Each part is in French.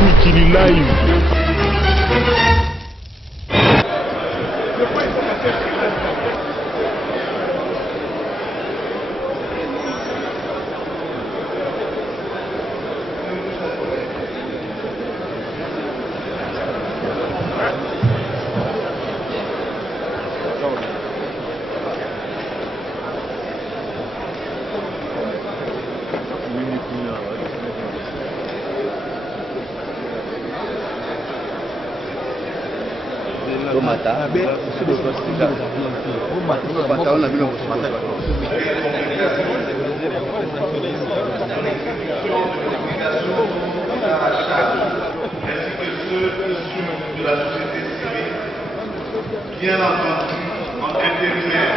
Mikili Live. Bien entendu, en intérimaire,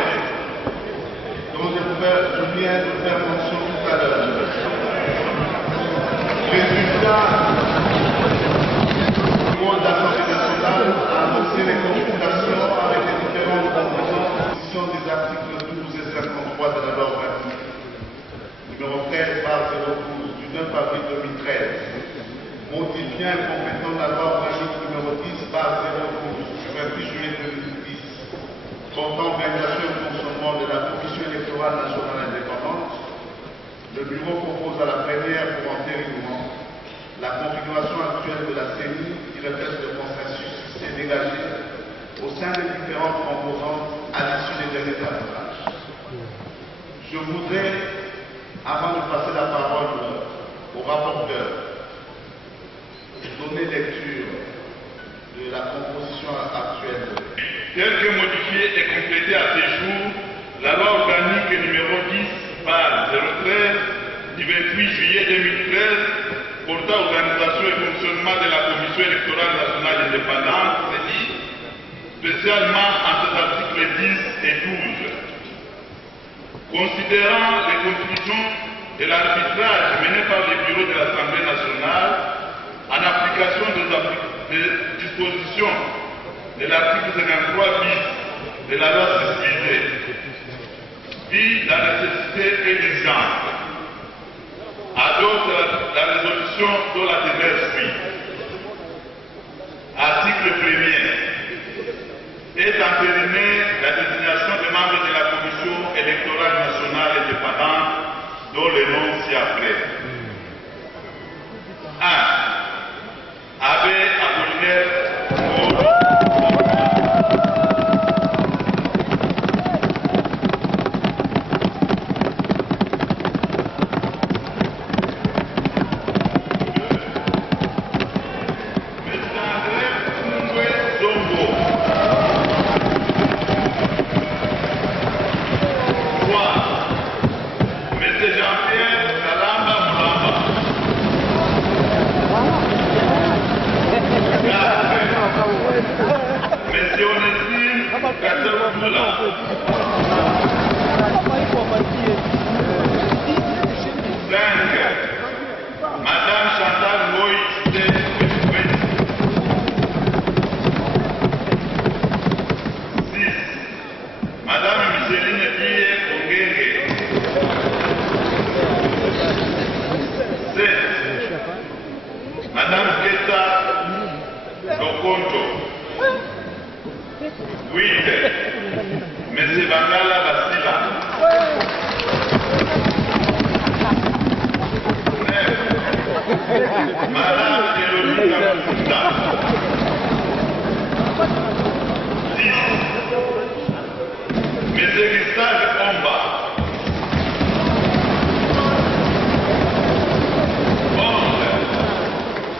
dont je viens de faire mention tout à l'heure. Résultat, le monde d'Assemblée nationale a annoncé les consultations avec les différentes propositions des articles 12 et 53 de la loi organique numéro 13/012 du 9 avril 2013, modifiant et complétant la loi organique numéro 10/012 du 28 juillet 2010, portant organisation et fonctionnement de la Commission électorale nationale indépendante. Le bureau propose à la plénière pour entérinement la configuration actuelle de la CENI qui reflète le consensus qui s'est dégagé au sein des différentes composantes à l'issue des derniers arbitrages. Je voudrais, avant de passer la parole au rapporteur, donner lecture de la composition actuelle. Telle que modifiée et complétée à ce jour, la loi organique numéro 10/013 du 28 juillet 2013 portant organisation et fonctionnement de la Commission électorale nationale indépendante, CENI, spécialement en ses articles 10 et 12. Considérant les conclusions de l'arbitrage mené par le bureau de l'Assemblée nationale, en application des dispositions de l'article 53 bis de la loi susvisée, vit la nécessité et l'urgence, adopte la résolution dont la demeure suit. Article 1er. Est entérinée la désignation des membres de la Commission électorale nationale indépendante dont le nom ci-après. 1. Abbé Apollinaire Moro. Madame Chantal Moïse. 6. Madame Micheline Bie Ongenge. 7. Madame Keta Dokonto. 8. Monsieur Bangala Basila. 9. Madame Elodie Kamukunda. 10. Monsieur Gustave Omba. 11.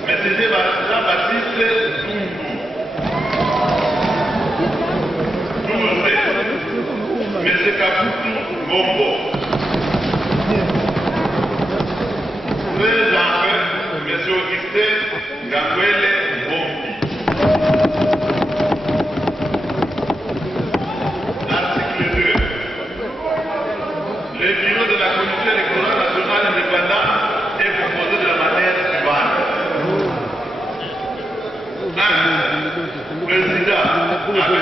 Monsieur Jean-Baptiste Zungu. 12. Monsieur Kabutu Ngombo. 13 ans, Monsieur Augustin Gangwele Bombi. Article 2. Le bureau de la Commission électorale nationale indépendante est composé de la manière suivante. 1. Président avec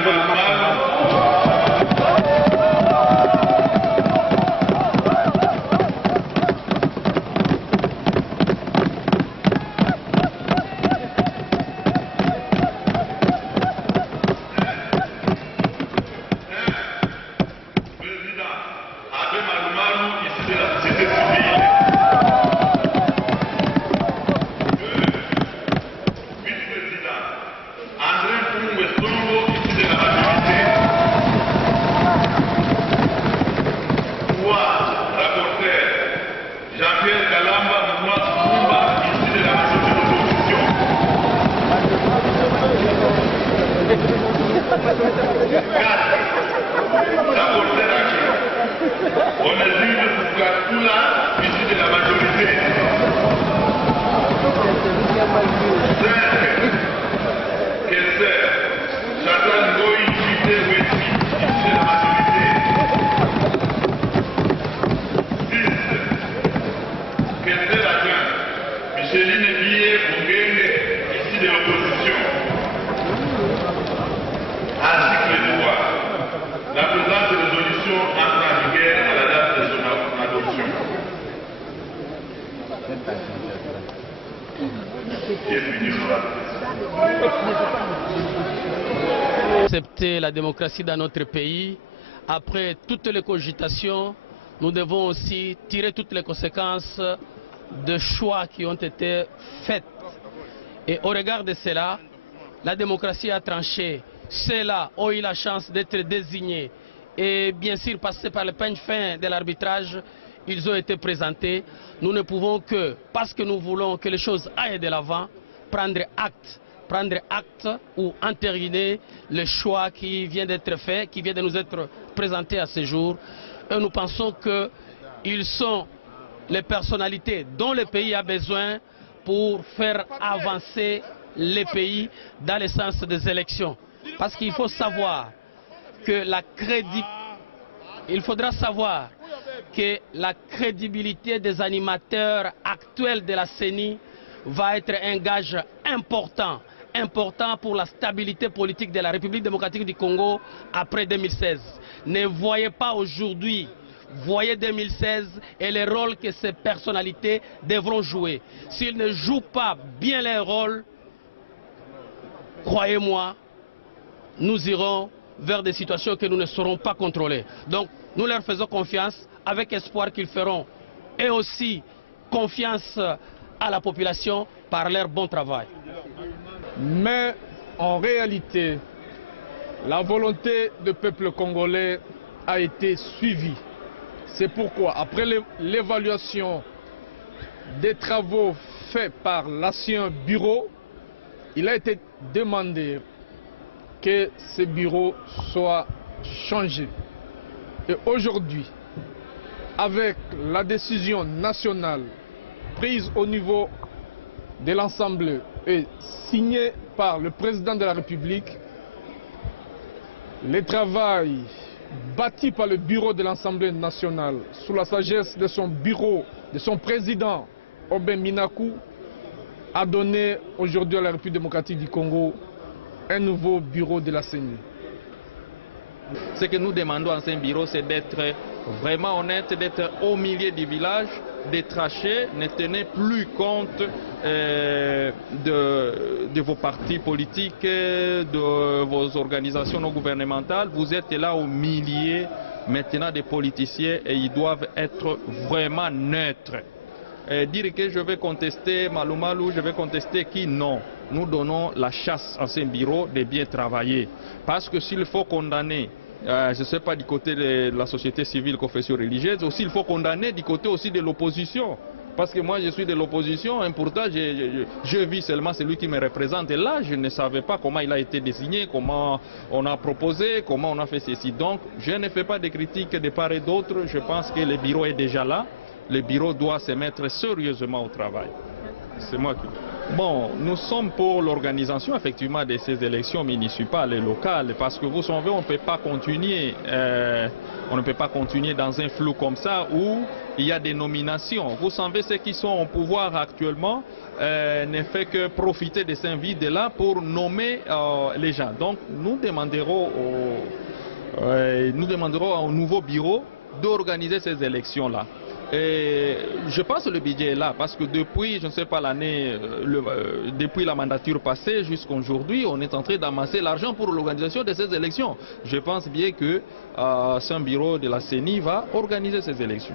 Et puis sera. Accepter la démocratie dans notre pays, après toutes les cogitations, nous devons aussi tirer toutes les conséquences de choix qui ont été faits. Et au regard de cela, la démocratie a tranché. Ceux-là ont eu la chance d'être désignés et bien sûr passer par le peigne fin de l'arbitrage, ils ont été présentés. Nous ne pouvons que, parce que nous voulons que les choses aillent de l'avant, prendre acte ou entériner le choix qui vient d'être fait, qui vient de nous être présenté à ce jour. Et nous pensons qu'ils sont les personnalités dont le pays a besoin pour faire avancer le pays dans le sens des élections. Parce qu'il faut savoir que il faudra savoir que la crédibilité des animateurs actuels de la CENI va être un gage important pour la stabilité politique de la République démocratique du Congo après 2016. Ne voyez pas aujourd'hui, voyez 2016 et le rôle que ces personnalités devront jouer. S'ils ne jouent pas bien leur rôle, croyez-moi, nous irons vers des situations que nous ne saurons pas contrôler. Donc, nous leur faisons confiance avec espoir qu'ils feront et aussi confiance à la population par leur bon travail. Mais en réalité, la volonté du peuple congolais a été suivie. C'est pourquoi, après l'évaluation des travaux faits par l'ancien bureau, il a été demandé que ce bureau soit changé. Et aujourd'hui, avec la décision nationale prise au niveau de l'Assemblée et signée par le président de la République, le travail bâti par le bureau de l'Assemblée nationale sous la sagesse de son bureau, de son président Aubin Minakou, a donné aujourd'hui à la République démocratique du Congo un nouveau bureau de la CENI. Ce que nous demandons à ce bureau, c'est d'être vraiment honnête, d'être au milieu du village, de tracher, ne tenez plus compte de vos partis politiques, de vos organisations non gouvernementales. Vous êtes là au milieu maintenant des politiciens et ils doivent être vraiment neutres. Dire que je vais contester Malou Malou, je vais contester qui, non. Nous donnons la chasse à ce bureau de bien travailler. Parce que s'il faut condamner, je ne sais pas du côté de la société civile, confession religieuse, aussi il faut condamner du côté aussi de l'opposition. Parce que moi je suis de l'opposition, et pourtant je vis seulement celui qui me représente. Et là je ne savais pas comment il a été désigné, comment on a proposé, comment on a fait ceci. Donc je ne fais pas de critiques de part et d'autre, je pense que le bureau est déjà là. Le bureau doit se mettre sérieusement au travail. C'est moi qui... Bon, nous sommes pour l'organisation effectivement de ces élections municipales et locales parce que vous savez, on ne peut pas continuer, dans un flou comme ça où il y a des nominations. Vous savez, ceux qui sont au pouvoir actuellement ne font que profiter de ces vides-là pour nommer les gens. Donc, nous demanderons au nouveau bureau d'organiser ces élections-là. Et je pense que le budget est là parce que depuis, je ne sais pas l'année, depuis la mandature passée jusqu'à aujourd'hui, on est en train d'amasser l'argent pour l'organisation de ces élections. Je pense bien que ce bureau de la CENI va organiser ces élections.